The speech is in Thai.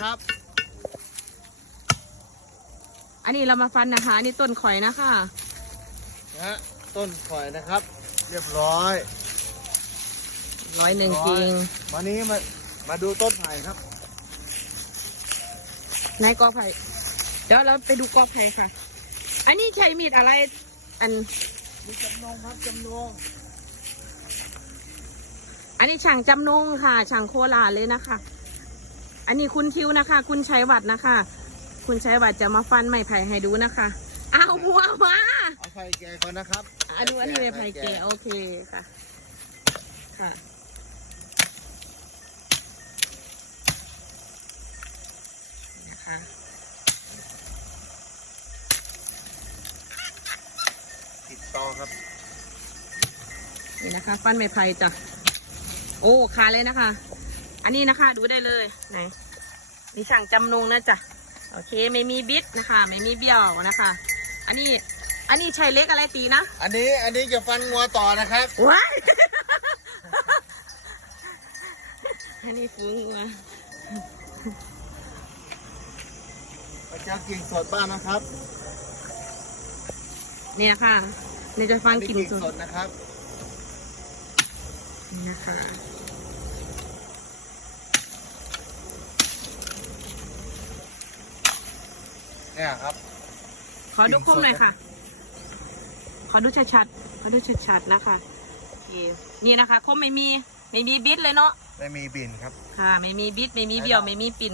ครับ อันนี้เรามาฟันนะคะอันนี่ต้นข่อยนะคะ นะฮะต้นข่อยนะครับ เรียบร้อยร้อยหนึ่งจริง วันนี้มามาดูต้นไผ่ครับ นายกอไผ่เดี๋ยวเราไปดูกอไผ่ค่ะ อันนี้ใช้มีดอะไร อัน มีจำนงครับจำนงอันนี้ช่างจำนงค่ะช่างโคราชเลยนะคะ อันนี้คุณทิวนะคะ คุณชัยวัฒน์นะคะ คุณชัยวัฒน์จะมาฟันไม้ไผ่ให้ดูนะคะอ้าวหัวมาเอาไผ่แก่ก่อนนะครับอะดูอันนี้ไม้ไผ่เก๋โอเคค่ะ ค่ะนะคะติดต่อครับ นี่นะคะ ฟันไม้ไผ่จ้ะโอ้ขาเลยนะคะ อันนี้นะคะ ดูได้เลยไหน มีช่างจำนงนะจ๊ะโอเคไม่มีบิดนะคะ ไม่มีเบี้ยวนะคะ อันนี้อันนี้ใช้เล็กอะไรตีนะอันนี้อันนี้จะฟันงัวต่อนะครับว้ายอันนี้ฟุ้งมามาเจ้ากิ่งสดบ้านนะครับเนี่ยค่ะนี่จะฟังกลิ่นอัสสดดนะครับนี่นะคะ เนี่ยครับ ขอดูคมหน่อยค่ะ ขอดูชัดๆ ขอดูชัดๆนะคะโอเคนี่นะคะคมไม่มี ไม่มีบิดเลยเนาะ ไม่มีบินครับ ค่ะ ไม่มีบิด ไม่มีเบี้ยว ไม่มีปิ่น